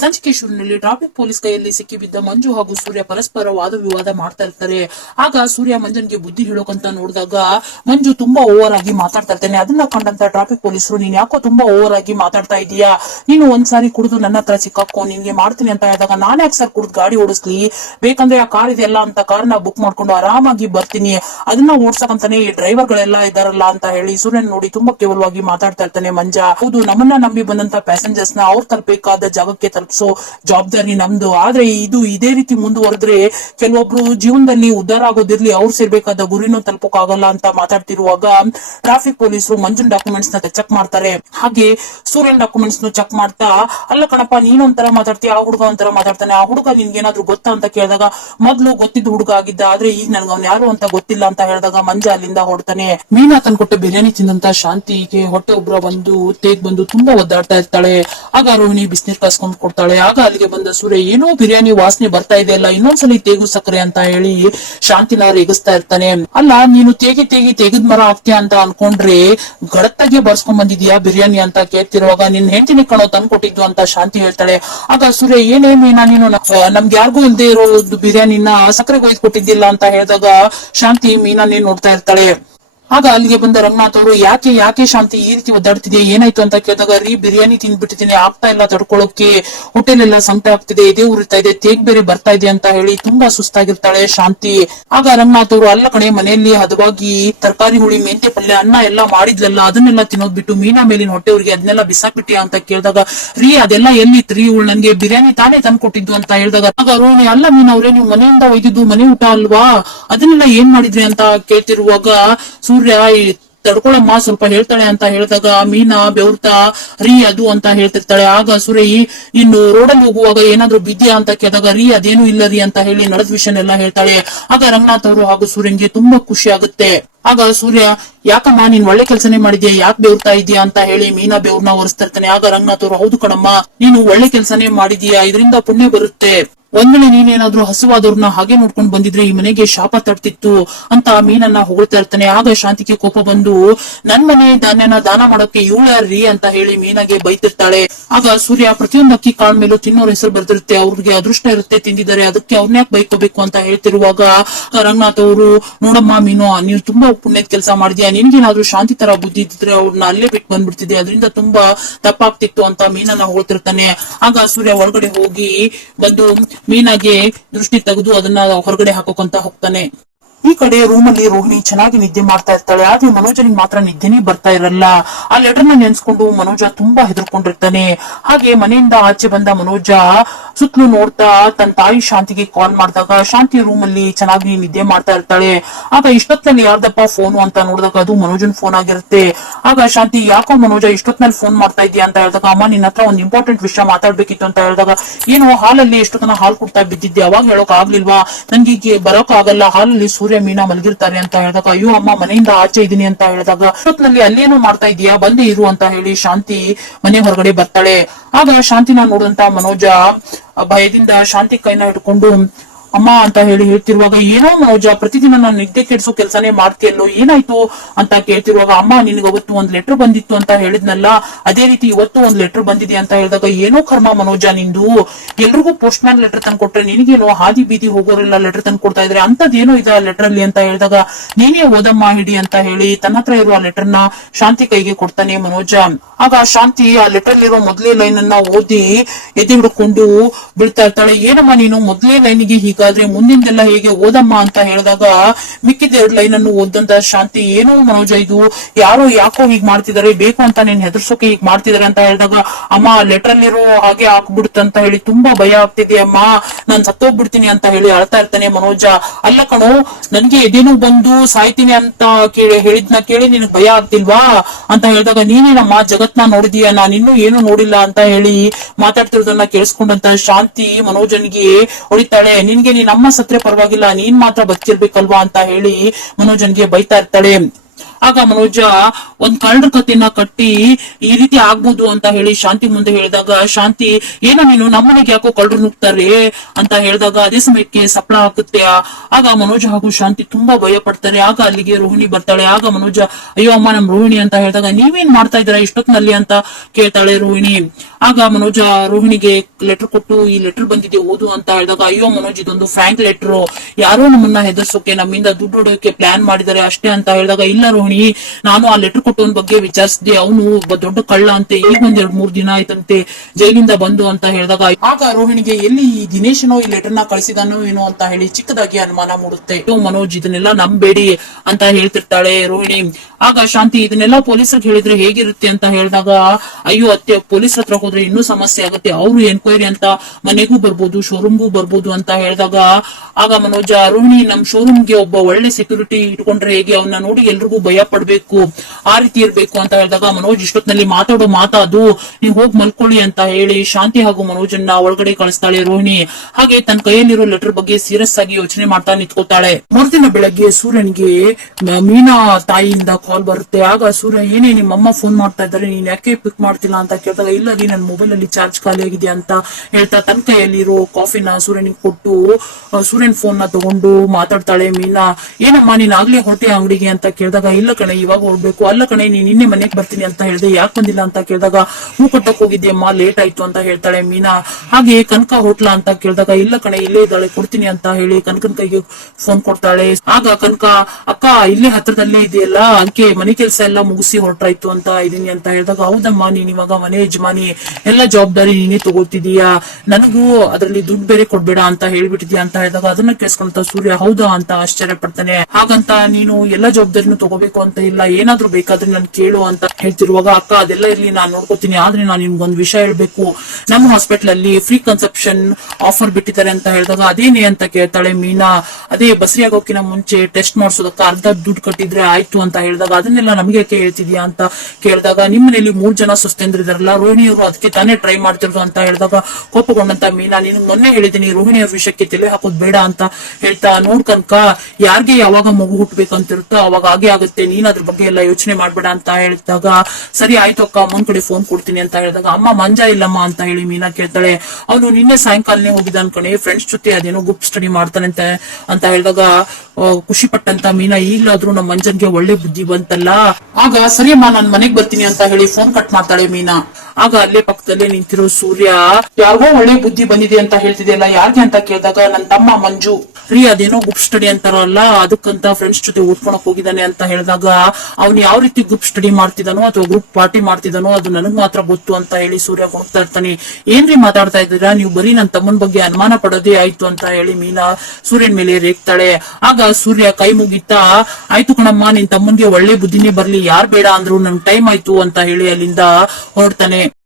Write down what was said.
ಸಂಚಿಕೆ ಶುರುವಿನಲ್ಲಿ traffic police ಕೈಯಲ್ಲಿ ಸಿಕ್ಕಿಬಿದ್ದ ಮಂಜು ಹಾಗೂ ಸೂರ್ಯ ಪರಸ್ಪರ ವಾದ ವಿವಾದ ಮಾಡ್ತಾ ಇರ್ತಾರೆ. ಆಗ ಸೂರ್ಯ ಮಂಜನ್ಗೆ ಬುದ್ಧಿ ಹೇಳೋಕಂತ ನೋಡಿದಾಗ ಮಂಜು ತುಂಬಾ ಓವರ್ ಆಗಿ ಮಾತಾಡ್ತಾ ಇರ್ತಾನೆ. ಅದನ್ನ ಕಂಡಂತ ಟ್ರಾಫಿಕ್ ಪೊಲೀಸರು, ನೀನ್ ಯಾಕೋ ತುಂಬಾ ಓವರ್ ಆಗಿ ಮಾತಾಡ್ತಾ ಇದೀಯಾ, ನೀನು ಒಂದ್ಸಾರಿ ಕುಡಿದು ನನ್ನ ಹತ್ರ ಸಿಕ್ಕಾಕೋ, ನಿನ್ಗೆ ಮಾಡ್ತೀನಿ ಅಂತ ಹೇಳಿದಾಗ ನಾನ್ ಯಾಕೆ ಸರ್ ಕುಡಿದು ಗಾಡಿ ಓಡಿಸ್ಲಿ, ಬೇಕಂದ್ರೆ ಆ ಕಾರ್ ಇದೆಯಲ್ಲ ಅಂತ ಕಾರ್ನ ಬುಕ್ ಮಾಡ್ಕೊಂಡು ಆರಾಮಾಗಿ ಬರ್ತೀನಿ, ಅದನ್ನ ಓಡ್ಸಕಂತಾನೆ ಈ ಡ್ರೈವರ್ ಗಳೆಲ್ಲ ಇದಾರಲ್ಲ ಅಂತ ಹೇಳಿ ಸೂರ್ಯನ್ ನೋಡಿ ತುಂಬಾ ಕೇವಲವಾಗಿ ಮಾತಾಡ್ತಾ ಇರ್ತಾನೆ ಮಂಜ. ಹೌದು, ನಮ್ಮನ್ನ ನಂಬಿ ಬಂದಂತ ಪ್ಯಾಸೆಂಜರ್ಸ್ ನ ಅವ್ರು ತಲುಪಬೇಕಾದ ಜಾಗಕ್ಕೆ ತಲುಪಿಸೋ ಜವಾಬ್ದಾರಿ ನಮ್ದು. ಆದ್ರೆ ಇದೇ ರೀತಿ ಮುಂದುವರೆದ್ರೆ ಕೆಲವೊಬ್ರು ಜೀವನದಲ್ಲಿ ಉದ್ಧಾರ ಆಗೋದಿರ್ಲಿ, ಅವ್ರು ಸೇರ್ಬೇಕಾದ ಗುರಿನೂ ತಲುಪಕ್ಕಾಗಲ್ಲ ಅಂತ ಮಾತಾಡ್ತಿರುವಾಗ ಟ್ರಾಫಿಕ್ ಪೊಲೀಸರು ಮಂಜುನ್ ಡಾಕ್ಯುಮೆಂಟ್ಸ್ ನ ಚೆಕ್ ಮಾಡ್ತಾರೆ. ಹಾಗೆ ಸೂರ್ಯನ್ ಡಾಕ್ಯುಮೆಂಟ್ಸ್ ಚೆಕ್ ಮಾಡ್ತಾ, ಅಲ್ಲ ಕಣಪ್ಪ ನೀನೊಂಥರ ಮಾತಾಡ್ತೀಯ, ಆ ಹುಡುಗ ಒಂಥರ ಮಾತಾಡ್ತಾನೆ, ಆ ಹುಡುಗ ನಿನ್ಗೇನಾದ್ರೂ ಗೊತ್ತಾ ಅಂತ ಕೇಳಿದಾಗ ಮೊದ್ಲು ಗೊತ್ತಿದ್ದ ಹುಡುಗ ಆಗಿದ್ದ, ಆದ್ರೆ ಈಗ ನನ್ಗೆ ಅವ್ನು ಯಾರು ಅಂತ ಗೊತ್ತಿಲ್ಲ ಅಂತ ಹೇಳಿದಾಗ ಮಂಜ ಅಲ್ಲಿಂದ ಹೊಡ್ತಾನೆ. ಮೀನಾ ತಂದ್ಕೊಟ್ಟೆ ಬಿರಿಯಾನಿ ತಿಂದಂತ ಶಾಂತಿಗೆ ಹೊಟ್ಟೆ ಉಬ್ರ ಬಂದು ತುಂಬಾ ಒದ್ದಾಡ್ತಾ ಇರ್ತಾಳೆ. ಆಗ ರೋಹಿಣಿ ಬಿಸಿನೀರ್ ಕಾಸ್ಕೊಂಡ್ ಕೊಡ್ತಾಳೆ. ಆಗ ಅಲ್ಲಿಗೆ ಬಂದ ಸೂರ್ಯ, ಏನೋ ಬಿರಿಯಾನಿ ವಾಸನೆ ಬರ್ತಾ ಇದೆ ಅಲ್ಲ, ಇನ್ನೊಂದ್ಸಲಿ ತೇಗು ಸಕ್ಕರೆ ಅಂತ ಹೇಳಿ ಶಾಂತಿನ ರೇಗಿಸ್ತಾ ಇರ್ತಾನೆ. ಅಲ್ಲ, ನೀನು ತೆಗೆದ್ ಮರ ಆಗ್ತೀಯ ಅಂತ ಅನ್ಕೊಂಡ್ರೆ ಗಡತ್ತಾಗೆ ಬರ್ಸ್ಕೊಂಡ್ ಬಂದಿದ್ಯಾ ಬಿರಿಯಾನಿ ಅಂತ ಕೇಳ್ತಿರುವಾಗ, ನಿನ್ ಹೆಂಡತಿನಿ ಕಣೋ ತಂದ್ಕೊಟ್ಟಿದ್ದು ಅಂತ ಶಾಂತಿ ಹೇಳ್ತಾಳೆ. ಆಗ ಸೂರ್ಯ, ಏನೇ ಮೀನಾ ನೀನು ನಮ್ಗೆ ಯಾರಿಗೂ ಇಲ್ದೇ ಇರೋ ಬಿರಿಯಾನಿನ ಸಕ್ಕರೆಗೆ ಒಯ್ದು ಕೊಟ್ಟಿದ್ದಿಲ್ಲ ಅಂತ ಹೇಳಿದಾಗ ಶಾಂತಿ ಮೀನಾನೇ ನೋಡ್ತಾ ಇರ್ತಾಳೆ. ಆಗ ಅಲ್ಲಿಗೆ ಬಂದ ರಂಗನಾಥ್ ಅವರು, ಯಾಕೆ ಶಾಂತಿ ಈ ರೀತಿ ಒದ್ದಾಡ್ತಿದೆ, ಏನಾಯ್ತು ಅಂತ ಕೇಳಿದಾಗ, ಬಿರಿಯಾನಿ ತಿಂದ್ಬಿಟ್ಟಿದ್ದೀನಿ, ಆಗ್ತಾ ಇಲ್ಲ ತಡ್ಕೊಳ್ಳೋಕೆ, ಹೋಟೆಲ್ ಎಲ್ಲ ಸಂಕಟ ಆಗ್ತಿದೆ, ಎದೆ ಉರಿತಾ ಇದೆ, ತೇಗ್ ಬೇರೆ ಬರ್ತಾ ಇದೆ ಅಂತ ಹೇಳಿ ತುಂಬಾ ಸುಸ್ತಾಗಿರ್ತಾಳೆ ಶಾಂತಿ. ಆಗ ರಂಗನಾಥ್ ಅವರು, ಅಲ್ಲ ಕಣೆ, ಮನೆಯಲ್ಲಿ ಹದವಾಗಿ ತರಕಾರಿ ಹುಳಿ, ಮೆಂತೆ ಪಲ್ಯ, ಅನ್ನ ಎಲ್ಲ ಮಾಡಿದ್ಲಲ್ಲ, ಅದನ್ನೆಲ್ಲ ತಿನ್ನೋದ್ಬಿಟ್ಟು ಮೀನಾ ಮೇಲಿನ ಹೊಟ್ಟೆವ್ರಿಗೆ ಅದನ್ನೆಲ್ಲ ಬಿಸಾಕ್ಬಿಟ್ಟಿಯಾ ಅಂತ ಕೇಳಿದಾಗ, ಅದೆಲ್ಲ ಎಲ್ಲಿತ್ರಿ, ಇವಳು ನನ್ಗೆ ಬಿರಿಯಾನಿ ತಾನೇ ತಂದ್ಕೊಟ್ಟಿದ್ದು ಅಂತ ಹೇಳಿದಾಗ, ಆಗ ರೋಹಿಣಿ, ಅಲ್ಲ ಮೀನಾ ಅವ್ರೆ, ನೀವು ಮನೆಯಿಂದ ಒಯ್ದಿದ್ದು ಮನೆ ಊಟ ಅಲ್ವಾ, ಅದನ್ನೆಲ್ಲ ಏನ್ ಮಾಡಿದ್ರಿ ಅಂತ ಕೇಳ್ತಿರುವಾಗ ಸೂರ್ಯ, ತಡ್ಕೊಳಮ್ಮ ಸ್ವಲ್ಪ ಹೇಳ್ತಾಳೆ ಅಂತ ಹೇಳಿದಾಗ ಮೀನಾ ಬೆವರ್ತಾ, ಅದು ಅಂತ ಹೇಳ್ತಿರ್ತಾಳೆ. ಆಗ ಸೂರ್ಯ, ಇನ್ನು ರೋಡಲ್ಲಿ ಹೋಗುವಾಗ ಏನಾದ್ರು ಬಿದ್ಯಾ ಅಂತ ಕೇಳಿದಾಗ, ಅದೇನು ಇಲ್ಲ ಅಂತ ಹೇಳಿ ನಡೆದ ವಿಷಯನೆಲ್ಲ ಹೇಳ್ತಾಳೆ. ಆಗ ರಂಗನಾಥ್ ಅವರು ಹಾಗೂ ಸೂರ್ಯನ್ಗೆ ತುಂಬಾ ಖುಷಿ ಆಗುತ್ತೆ. ಆಗ ಸೂರ್ಯ, ಯಾಕಮ್ಮ ನೀನ್ ಒಳ್ಳೆ ಕೆಲಸನೇ ಮಾಡಿದ್ಯಾ, ಯಾಕೆ ಬೆವರ್ತಾ ಇದೀಯಾ ಅಂತ ಹೇಳಿ ಮೀನಾ ಬೆವ್ರನ್ನ ಒರೆಸ್ತಿರ್ತಾನೆ. ಆಗ ರಂಗನಾಥ್ ಅವರು, ಹೌದು ಕಣಮ್ಮ, ನೀನು ಒಳ್ಳೆ ಕೆಲಸನೇ ಮಾಡಿದೀಯಾ, ಇದರಿಂದ ಪುಣ್ಯ ಬರುತ್ತೆ, ಒಂದ್ವೇಳೆ ನೀನೇನಾದ್ರೂ ಹಸುವಾದವ್ರನ್ನ ಹಾಗೆ ನೋಡ್ಕೊಂಡು ಬಂದಿದ್ರೆ ಈ ಮನೆಗೆ ಶಾಪ ತಡ್ತಿತ್ತು ಅಂತ ಮೀನನ್ನ ಹೊಗಳ್ತಾ ಇರ್ತಾನೆ. ಆಗ ಶಾಂತಿಗೆ ಕೋಪ ಬಂದು, ನನ್ ಮನೆ ಧಾನ್ಯನ ದಾನ ಮಾಡೋಕೆ ಇವಳ್ಯಾರ್ರಿ ಅಂತ ಹೇಳಿ ಮೀನಾಗೆ ಬೈತಿರ್ತಾಳೆ. ಆಗ ಸೂರ್ಯ, ಪ್ರತಿಯೊಂದು ಅಕ್ಕಿ ಕಾಳ ಮೇಲೂ ತಿನ್ನೋರ್ ಹೆಸರು ಬರ್ದಿರುತ್ತೆ, ಅವ್ರಿಗೆ ಅದೃಷ್ಟ ಇರುತ್ತೆ, ತಿಂದಿದ್ದಾರೆ, ಅದಕ್ಕೆ ಅವ್ರನ್ಯಾಕ್ ಬೈಕೋಬೇಕು ಅಂತ ಹೇಳ್ತಿರುವಾಗ ರಂಗನಾಥ್ ಅವರು, ನೋಡಮ್ಮ ಮೀನು, ನೀವು ತುಂಬಾ ಪುಣ್ಯದ ಕೆಲಸ ಮಾಡಿದ್ಯಾ, ನಿನ್ಗೇನಾದ್ರೂ ಶಾಂತಿ ತರ ಬುದ್ಧಿ ಇದ್ದಿದ್ರೆ ಅವ್ರನ್ನ ಅಲ್ಲೇ ಬಿಟ್ಟು ಬಂದ್ಬಿಡ್ತಿದ್ದೆ, ಅದರಿಂದ ತುಂಬಾ ತಪ್ಪಾಗ್ತಿತ್ತು ಅಂತ ಮೀನನ್ನ ಹೊಗಳ್ತಿರ್ತಾನೆ. ಆಗ ಸೂರ್ಯ ಒಳಗಡೆ ಹೋಗಿ ಬಂದು ಮೀನಾಗೆ ದೃಷ್ಟಿ ತೆಗೆದು ಅದನ್ನ ಹೊರಗಡೆ ಹಾಕೋಕಂತ ಹೋಗ್ತಾನೆ. ಈ ಕಡೆ ರೂಮ್ ಅಲ್ಲಿ ರೋಹಿಣಿ ಚೆನ್ನಾಗಿ ನಿದ್ದೆ ಮಾಡ್ತಾ ಇರ್ತಾಳೆ. ಆದ್ರೆ ಮನೋಜನಿಗೆ ಮಾತ್ರ ನಿದ್ದೆನೇ ಬರ್ತಾ ಇರಲ್ಲ. ಆ ಲೆಟರ್ ನ ನೆನ್ಸ್ಕೊಂಡು ಮನೋಜ ತುಂಬಾ ಹೆದರ್ಕೊಂಡಿರ್ತಾನೆ. ಹಾಗೆ ಮನೆಯಿಂದ ಆಚೆ ಬಂದ ಮನೋಜ ಸುತ್ತಲೂ ನೋಡ್ತಾ ತನ್ನ ತಾಯಿ ಶಾಂತಿಗೆ ಕಾಲ್ ಮಾಡಿದಾಗ ಶಾಂತಿ ರೂಮ್ ಅಲ್ಲಿ ಚೆನ್ನಾಗಿ ನಿದ್ದೆ ಮಾಡ್ತಾ ಇರ್ತಾಳೆ. ಆಗ ಇಷ್ಟೊತ್ತಿನಲ್ಲಿ ಯಾರ್ದಪ್ಪ ಫೋನು ಅಂತ ನೋಡಿದಾಗ ಅದು ಮನೋಜನ್ ಫೋನ್ ಆಗಿರುತ್ತೆ. ಆಗ ಶಾಂತಿ, ಯಾಕೋ ಮನೋಜ ಇಷ್ಟೊತ್ತಿನಲ್ಲಿ ಫೋನ್ ಮಾಡ್ತಾ ಇದೀಯ ಅಂತ ಹೇಳಿದಾಗ, ಅಮ್ಮ ನಿನ್ನ ಹತ್ರ ಒಂದು ಇಂಪಾರ್ಟೆಂಟ್ ವಿಷಯ ಮಾತಾಡ್ಬೇಕಿತ್ತು ಅಂತ ಹೇಳಿದಾಗ, ಏನು ಹಾಲಲ್ಲಿ ಎಷ್ಟೊತ್ತನ ಹಾಲು ಕೊಡ್ತಾ ಬಿದ್ದಿದ್ದೆ, ಅವಾಗ ಹೇಳೋಕ್ ಆಗ್ಲಿಲ್ವಾ, ನನ್ಗೆ ಬರೋಕ್ ಆಗಲ್ಲ, ಹಾಲಲ್ಲಿ ಸೂರ್ಯ ಮೀನಾ ಮಲಗಿರ್ತಾರೆ ಅಂತ ಹೇಳಿದಾಗ, ಅಯ್ಯೋ ಅಮ್ಮ ಮನೆಯಿಂದ ಆಚೆ ಇದೀನಿ ಅಂತ ಹೇಳಿದಾಗ, ಹೊತ್ತಿನಲ್ಲಿ ಅಲ್ಲೇನೋ ಮಾಡ್ತಾ ಇದೀಯಾ, ಬಂದೇ ಇರು ಅಂತ ಹೇಳಿ ಶಾಂತಿ ಮನೆ ಹೊರಗಡೆ ಬರ್ತಾಳೆ. ಆಗ ಶಾಂತಿನ ನೋಡಿದಂತ ಮನೋಜ ಭಯದಿಂದ ಶಾಂತಿ ಕೈನ ಹಿಡ್ಕೊಂಡು ಅಮ್ಮ ಅಂತ ಹೇಳಿ ಹೇಳ್ತಿರುವಾಗ, ಏನೋ ಮನೋಜ ಪ್ರತಿದಿನ ನಾನು ನಿದ್ದೆ ಕೆಡ್ಸೋ ಕೆಲಸನೇ ಮಾಡ್ತೀಯಲ್ಲೋ, ಏನಾಯ್ತು ಅಂತ ಕೇಳ್ತಿರುವಾಗ, ಅಮ್ಮ ನಿನ್ಗೆ ಅವತ್ತು ಒಂದ್ ಲೆಟರ್ ಬಂದಿತ್ತು ಅಂತ ಹೇಳಿದ್ನಲ್ಲ, ಅದೇ ರೀತಿ ಇವತ್ತು ಒಂದ್ ಲೆಟರ್ ಬಂದಿದೆ ಅಂತ ಹೇಳಿದಾಗ, ಏನೋ ಕರ್ಮ ಮನೋಜ ನಿಂದು, ಎಲ್ರಿಗೂ ಪೋಸ್ಟ್ ಮ್ಯಾನ್ ಲೆಟರ್ ತಂದು ಕೊಟ್ರೆ ನಿನಗೇನೋ ಹಾದಿ ಬೀದಿ ಹೋಗೋರೆಲ್ಲ ಲೆಟರ್ ತಂದು ಕೊಡ್ತಾ ಇದ್ರೆ, ಅಂತದೇನೋ ಇದೆ ಆ ಲೆಟರ್ ಅಲ್ಲಿ ಅಂತ ಹೇಳಿದಾಗ, ನೀನೇ ಓದಮ್ಮ ಹಿಡಿ ಅಂತ ಹೇಳಿ ತನ್ನ ಹತ್ರ ಇರುವ ಲೆಟರ್ ನ ಶಾಂತಿ ಕೈಗೆ ಕೊಡ್ತಾನೆ ಮನೋಜ. ಆಗ ಶಾಂತಿ ಆ ಲೆಟರ್ ಇರೋ ಮೊದಲೇ ಲೈನ್ ಅನ್ನ ಓದಿ ಎದೆ ಹಿಡ್ಕೊಂಡು ಬೀಳ್ತಾ ಇರ್ತಾಳೆ. ಏನಮ್ಮ ನೀನು ಮೊದಲೇ ಲೈನಿಗೆ ಹೀಗಾದ್ರೆ ಮುಂದಿಂದೆಲ್ಲ ಹೇಗೆ, ಓದಮ್ಮ ಅಂತ ಹೇಳಿದಾಗ ಮಿಕ್ಕಿದ 2 ಲೈನ್ ಅನ್ನು ಓದಂತ ಶಾಂತಿ, ಏನೋ ಮನೋಜ ಇದು, ಯಾರೋ ಯಾಕೋ ಹೀಗ್ ಮಾಡ್ತಿದಾರೆ, ಬೇಕು ಅಂತ ನೀನ್ ಹೆದರ್ಸೋಕೆ ಹೀಗ್ ಮಾಡ್ತಿದಾರೆ ಅಂತ ಹೇಳಿದಾಗ, ಅಮ್ಮ ಲೆಟರ್ ಅಲ್ಲಿರೋ ಹಾಗೆ ಹಾಕ್ಬಿಡುತ್ತಂತ ಹೇಳಿ ತುಂಬಾ ಭಯ ಆಗ್ತಿದೆ ಅಮ್ಮ, ನಾನ್ ಸತ್ತೋಗ್ಬಿಡ್ತೀನಿ ಅಂತ ಹೇಳಿ ಅಳ್ತಾ ಇರ್ತಾನೆ ಮನೋಜ. ಅಲ್ಲ ಕಣೋ, ನನ್ಗೆ ಎದೇನು ಬಂದು ಸಾಯ್ತೀನಿ ಅಂತ ಹೇಳಿದ್ನ ಕೇಳಿ ನಿನಗ್ ಭಯ ಆಗ್ತಿಲ್ವಾ ಅಂತ ಹೇಳಿದಾಗ, ನೀನೇನಮ್ಮ ಜಗತ್ನ ನೋಡಿದೀಯ, ನಾನ್ ಇನ್ನೂ ಏನು ನೋಡಿಲ್ಲ ಅಂತ ಹೇಳಿ ಮಾತಾಡ್ತಿರೋದನ್ನ ಕೇಳಿಸ್ಕೊಂಡಂತ ಶಾಂತಿ ಮನೋಜನ್ಗೆ ಹೊಡಿತಾಳೆ. ನಿನ್ಗೆ ನೀನ್ ಅಮ್ಮ ಸತ್ರೆ ಪರವಾಗಿಲ್ಲ, ನೀನ್ ಮಾತ್ರ ಬದುಕಿರ್ಬೇಕಲ್ವಾ ಅಂತ ಹೇಳಿ ಮನೋಜನ್ಗೆ ಬೈತಾ ಇರ್ತಾಳೆ. ಆಗ ಮನೋಜ ಒಂದ್ ಕಳ್ಳರ ಕಥೆನ ಕಟ್ಟಿ ಈ ರೀತಿ ಆಗ್ಬೋದು ಅಂತ ಹೇಳಿ ಶಾಂತಿ ಮುಂದೆ ಹೇಳಿದಾಗ ಶಾಂತಿ ಏನೋ ನೀನು ನಮ್ಮನೆಗೆ ಯಾಕೋ ಕಳ್ಳರು ನುಗ್ತಾರೆ ಅಂತ ಹೇಳಿದಾಗ ಅದೇ ಸಮಯಕ್ಕೆ ಸಪ್ಳ ಹಾಕುತ್ತೆ. ಆಗ ಮನೋಜ ಹಾಗೂ ಶಾಂತಿ ತುಂಬಾ ಭಯ ಪಡ್ತಾರೆ. ಆಗ ಅಲ್ಲಿಗೆ ರೋಹಿಣಿ ಬರ್ತಾಳೆ. ಆಗ ಮನೋಜ ಅಯ್ಯೋ ಅಮ್ಮ ನಮ್ ರೋಹಿಣಿ ಅಂತ ಹೇಳಿದಾಗ ನೀವೇನ್ ಮಾಡ್ತಾ ಇದ್ದೀರಾ ಇಷ್ಟೊತ್ತಿನಲ್ಲಿ ಅಂತ ಕೇಳ್ತಾಳೆ ರೋಹಿಣಿ. ಆಗ ಮನೋಜ ರೋಹಿಣಿಗೆ ಲೆಟರ್ ಕೊಟ್ಟು ಈ ಲೆಟರ್ ಬಂದಿದೆ ಓದು ಅಂತ ಹೇಳಿದಾಗ ಅಯ್ಯೋ ಮನೋಜ್ ಇದೊಂದು ಫ್ರಾಂಕ್ ಲೆಟರ್, ಯಾರೋ ನಮ್ಮನ್ನ ಹೆದರ್ಸೋಕೆ ನಮ್ಮಿಂದ ದುಡ್ಡು ಹೊಡೋಕೆ ಪ್ಲಾನ್ ಮಾಡಿದ್ದಾರೆ ಅಷ್ಟೇ ಅಂತ ಹೇಳಿದಾಗ ಇಲ್ಲ ರೋಹಿಣಿ ನಾನು ಆ ಲೆಟರ್ ಕೊಟ್ಟವನ್ ಬಗ್ಗೆ ವಿಚಾರಿಸಿದೆ, ಅವನು ಒಬ್ಬ ದೊಡ್ಡ ಕಳ್ಳ ಅಂತೆ, ಈಗ ಒಂದ್ 2-3 ದಿನ ಆಯ್ತಂತೆ ಜೈಲಿಂದ ಬಂದು ಅಂತ ಹೇಳಿದಾಗ ಆಗ ರೋಹಿಣಿಗೆ ಎಲ್ಲಿ ಈ ದಿನೇಶನೋ ಈ ಲೆಟರ್ ನ ಕಳಿಸಿದಾನೋ ಏನೋ ಅಂತ ಹೇಳಿ ಚಿಕ್ಕದಾಗಿ ಅನುಮಾನ ಮೂಡುತ್ತೆ. ಮನೋಜ್ ಇದನ್ನೆಲ್ಲ ನಂಬೇಡಿ ಅಂತ ಹೇಳ್ತಿರ್ತಾಳೆ ರೋಹಿಣಿ. ಆಗ ಶಾಂತಿ ಇದನ್ನೆಲ್ಲ ಪೊಲೀಸರಿಗೆ ಹೇಳಿದ್ರೆ ಹೇಗಿರುತ್ತೆ ಅಂತ ಹೇಳಿದಾಗ ಅಯ್ಯೋ ಅತ್ತೆ ಪೊಲೀಸರ ಹತ್ರ ಹೋದ್ರೆ ಇನ್ನೂ ಸಮಸ್ಯೆ ಆಗುತ್ತೆ, ಅವರು ಎನ್ಕ್ವೈರಿ ಅಂತ ಮನೆಗೂ ಬರ್ಬೋದು ಶೋರೂಮ್ಗೂ ಬರ್ಬೋದು ಅಂತ ಹೇಳಿದಾಗ ಆಗ ಮನೋಜ ರೋಹಿಣಿ ನಮ್ ಶೋರೂಮ್ಗೆ ಒಬ್ಬ ಒಳ್ಳೆ ಸೆಕ್ಯೂರಿಟಿ ಇಟ್ಕೊಂಡ್ರೆ ಹೇಗೆ, ಅವನ್ನ ನೋಡಿ ಎಲ್ರಿಗೂ ಭಯ ಪಡ್ಬೇಕು ಆ ರೀತಿ ಇರ್ಬೇಕು ಅಂತ ಹೇಳಿದಾಗ ಮನೋಜ್ ಇಷ್ಟೊತ್ತಿನಲ್ಲಿ ಮಾತಾಡೋ ಮಾತಾದು ನೀವು ಹೋಗಿ ಮಲ್ಕೊಳ್ಳಿ ಅಂತ ಹೇಳಿ ಶಾಂತಿ ಹಾಗೂ ಮನೋಜನ್ನ ಒಳಗಡೆ ಕಳಿಸ್ತಾಳೆ ರೋಹಿಣಿ. ಹಾಗೆ ತನ್ನ ಕೈಯಲ್ಲಿರೋ ಲೆಟರ್ ಬಗ್ಗೆ ಸೀರಿಯಸ್ ಆಗಿ ಯೋಚನೆ ಮಾಡ್ತಾ ನಿಂತ್ಕೋತಾಳೆ. ಮರುದಿನ ಬೆಳಗ್ಗೆ ಸೂರ್ಯನಿಗೆ ಮೀನಾ ತಾಯಿಯಿಂದ ಕಾಲ್ ಬರುತ್ತೆ. ಆಗ ಸೂರ್ಯ ಏನೇ ನಿಮ್ಮಮ್ಮ ಫೋನ್ ಮಾಡ್ತಾ ಇದ್ದಾರೆ ನೀನ್ ಯಾಕೆ ಪಿಕ್ ಮಾಡ್ತಿಲ್ಲ ಅಂತ ಕೇಳಿದಾಗ ಇಲ್ಲ ರೀ ನನ್ನ ಮೊಬೈಲ್ ಅಲ್ಲಿ ಚಾರ್ಜ್ ಖಾಲಿ ಆಗಿದೆ ಅಂತ ಹೇಳ್ತಾ ತನ್ನ ಕೈಯಲ್ಲಿರೋ ಕಾಫಿನ ಸೂರ್ಯನಿಗೆ ಕೊಟ್ಟು ಸೂರ್ಯನ್ ಫೋನ್ ನ ತಗೊಂಡು ಮಾತಾಡ್ತಾಳೆ ಮೀನಾ. ಏನಮ್ಮ ನೀನ್ ಆಗ್ಲೇ ಹೊರಟೆ ಅಂಗಡಿಗೆ ಅಂತ ಕೇಳಿದಾಗ ಇಲ್ಲ ಕಣೆ ಇವಾಗ ಹೋಗ್ಬೇಕು. ಅಲ್ಲ ಕಣೆ ನೀನ್ ನಿನ್ನೆ ಮನೆಗೆ ಬರ್ತೀನಿ ಅಂತ ಹೇಳ್ದೆ ಯಾಕೆ ಬಂದಿಲ್ಲ ಅಂತ ಕೇಳಿದಾಗ ಹೂ ಕಟ್ಟಕ್ ಹೋಗಿದ್ದೆ ಅಮ್ಮ ಲೇಟ್ ಆಯ್ತು ಅಂತ ಹೇಳ್ತಾಳೆ ಮೀನಾ. ಹಾಗೆ ಕನಕ ಹೋಟ್ಲಾ ಅಂತ ಕೇಳಿದಾಗ ಇಲ್ಲ ಕಣೆ ಇಲ್ಲೇ ಇದ್ದಾಳೆ ಕೊಡ್ತೀನಿ ಅಂತ ಹೇಳಿ ಕನಕನ ಕೈಗೆ ಫೋನ್ ಕೊಡ್ತಾಳೆ. ಆಗ ಕನಕ ಅಕ್ಕ ಇಲ್ಲೇ ಹತ್ರದಲ್ಲೇ ಇದೆಯಲ್ಲ ಅದಕ್ಕೆ ಮನೆ ಕೆಲಸ ಎಲ್ಲ ಮುಗಿಸಿ ಹೊರಟಾಯ್ತು ಅಂತ ಇದೀನಿ ಅಂತ ಹೇಳಿದಾಗ ಹೌದಮ್ಮ ನೀನ್ ಇವಾಗ ಮನೆ ಯಜಮಾನಿ ಎಲ್ಲ ಜವಾಬ್ದಾರಿ ನೀನೇ ತಗೊಳ್ತಿದೀಯಾ, ನನಗೂ ಅದ್ರಲ್ಲಿ ದುಡ್ಡು ಬೇರೆ ಕೊಡ್ಬೇಡ ಅಂತ ಹೇಳ್ಬಿಟ್ಟಿದ್ಯಾ ಅಂತ ಹೇಳಿದಾಗ ಅದನ್ನ ಕೇಳಿಸ್ಕೊಂತ ಸೂರ್ಯ ಹೌದಾ ಅಂತ ಆಶ್ಚರ್ಯ ಪಡ್ತಾನೆ. ಹಾಗಂತ ನೀನು ಎಲ್ಲ ಜವಾಬ್ದಾರಿನೂ ತಗೋಬೇಕು ಅಂತ ಇಲ್ಲ, ಏನಾದ್ರೂ ಬೇಕಾದ್ರೆ ನನ್ ಕೇಳು ಅಂತ ಹೇಳ್ತಿರುವಾಗ ಅಕ್ಕ ಅದೆಲ್ಲ ಇರ್ಲಿ ನಾನ್ ನೋಡ್ಕೋತೀನಿ, ಆದ್ರೆ ನಾನು ನಿಮ್ಗೊಂದು ವಿಷಯ ಹೇಳ್ಬೇಕು, ನಮ್ಮ ಹಾಸ್ಪಿಟಲ್ ಅಲ್ಲಿ ಫ್ರೀ ಕನ್ಸೆಪ್ಷನ್ ಆಫರ್ ಬಿಟ್ಟಿದ್ದಾರೆ ಅಂತ ಹೇಳಿದಾಗ ಅದೇನೇ ಅಂತ ಕೇಳ್ತಾಳೆ ಮೀನಾ. ಅದೇ ಬಸ್ರಿ ಆಗೋಕಿನ ಮುಂಚೆ ಟೆಸ್ಟ್ ಮಾಡ್ಸೋದಕ್ಕ ಅರ್ಧ ದುಡ್ಡು ಕಟ್ಟಿದ್ರೆ ಆಯ್ತು ಅಂತ ಹೇಳಿದಾಗ ಅದನ್ನೆಲ್ಲ ನಮ್ಗೆ ಯಾಕೆ ಹೇಳ್ತಿದ್ಯಾ ಅಂತ ಕೇಳಿದಾಗ ನಿಮ್ ಮನೇಲಿ 3 ಜನ ಸೊಸೆಂದ್ರಿದಾರಲ್ಲ ರೋಹಿಣಿಯವರು ಅದಕ್ಕೆ ತಾನೇ ಟ್ರೈ ಮಾಡ್ತಿರೋದು ಅಂತ ಹೇಳಿದಾಗ ಕೋಪಗೊಂಡಂತ ಮೀನಾ ನಿನ್ ಮೊನ್ನೆ ಹೇಳಿದೀನಿ ರೋಹಿಣಿಯವ್ರ ವಿಷಯಕ್ಕೆ ತಲೆ ಹಾಕೋದ್ ಬೇಡ ಅಂತ ಹೇಳ್ತಾ ನೋಡ್ ಕನಕ ಯಾರಿಗೆ ಯಾವಾಗ ಮಗು ಹುಟ್ಬೇಕಂತಿರುತ್ತೋ ಅವಾಗ ಹಾಗೆ ಆಗುತ್ತೆ, ನೀನ್ ಅದ್ರ ಬಗ್ಗೆ ಎಲ್ಲ ಯೋಚನೆ ಮಾಡ್ಬೇಡ ಅಂತ ಹೇಳಿದಾಗ ಸರಿ ಆಯ್ತು ಅಕ್ಕ ಅಮ್ಮನ್ ಕಡೆ ಫೋನ್ ಕೊಡ್ತೀನಿ ಅಂತ ಹೇಳಿದಾಗ ಅಮ್ಮ ಮಂಜ ಇಲ್ಲಮ್ಮ ಅಂತ ಹೇಳಿ ಮೀನಾ ಕೇಳ್ತಾಳೆ. ಅವನು ನಿನ್ನೆ ಸಾಯಂಕಾಲನೇ ಹೋಗಿದ್ದ ಅನ್ಕಣೆ ಫ್ರೆಂಡ್ಸ್ ಜೊತೆ ಅದೇನೋ ಗ್ರೂಪ್ ಸ್ಟಡಿ ಮಾಡ್ತಾನಂತೆ ಅಂತ ಹೇಳಿದಾಗ ಖುಷಿ ಪಟ್ಟಂತ ಮೀನಾ ಈಗ್ಲಾದ್ರೂ ನಮ್ಮ ಮಂಜನ್ಗೆ ಒಳ್ಳೆ ಬುದ್ಧಿ ಬಂತಲ್ಲ. ಆಗ ಸರಿಯಮ್ಮ ನಾನ್ ಮನೆಗ್ ಬರ್ತೀನಿ ಅಂತ ಹೇಳಿ ಫೋನ್ ಕಟ್ ಮಾಡ್ತಾಳೆ ಮೀನಾ. ಆಗ ಅಲ್ಲೇ ಪಕ್ಕದಲ್ಲೇ ನಿಂತಿರೋ ಸೂರ್ಯ ಯಾರಿಗೋ ಒಳ್ಳೆ ಬುದ್ಧಿ ಬಂದಿದೆ ಅಂತ ಹೇಳ್ತಿದೆಯಲ್ಲ ಯಾರಿಗೆ ಅಂತ ಕೇಳಿದಾಗ ನನ್ನ ತಮ್ಮ ಮಂಜು ರೀ ಅದೇನೋ ಗ್ರೂಪ್ ಸ್ಟಡಿ ಅಂತಾರಲ್ಲ ಅದಕ್ಕಂತ ಫ್ರೆಂಡ್ಸ್ ಜೊತೆ ಓದ್ಕೊಳಕ್ ಹೋಗಿದ್ದಾನೆ ಅಂತ ಹೇಳಿದಾಗ ಅವ್ನು ಯಾವ ರೀತಿ ಗ್ರೂಪ್ ಸ್ಟಡಿ ಮಾಡ್ತಿದ್ದಾನೋ ಅಥವಾ ಗ್ರೂಪ್ ಪಾರ್ಟಿ ಮಾಡ್ತಿದ್ದಾನೋ ಅದು ನನಗ್ ಮಾತ್ರ ಗೊತ್ತು ಅಂತ ಹೇಳಿ ಸೂರ್ಯ ಕೊಡ್ತಾ ಇರ್ತಾನೆ. ಏನ್ರಿ ಮಾತಾಡ್ತಾ ಇದ್ದೀರಾ ನೀವು, ಬರೀ ನನ್ನ ತಮ್ಮನ ಬಗ್ಗೆ ಅನುಮಾನ ಪಡೋದೇ ಆಯ್ತು ಅಂತ ಹೇಳಿ ಮೀನಾ ಸೂರ್ಯನ್ ಮೇಲೆ ರೇಗ್ತಾಳೆ. ಆಗ ಸೂರ್ಯ ಕೈ ಮುಗಿತಾ ಆಯ್ತು ಕಣಮ್ಮ ನಿನ್ ತಮ್ಮನ್ಗೆ ಒಳ್ಳೆ ಬುದ್ಧಿನೇ ಬರ್ಲಿ, ಯಾರ್ ಬೇಡ ಅಂದ್ರು ನನ್ ಟೈಮ್ ಆಯ್ತು ಅಂತ ಹೇಳಿ ಅಲ್ಲಿಂದ ಹೊರಡ್ತಾನೆ.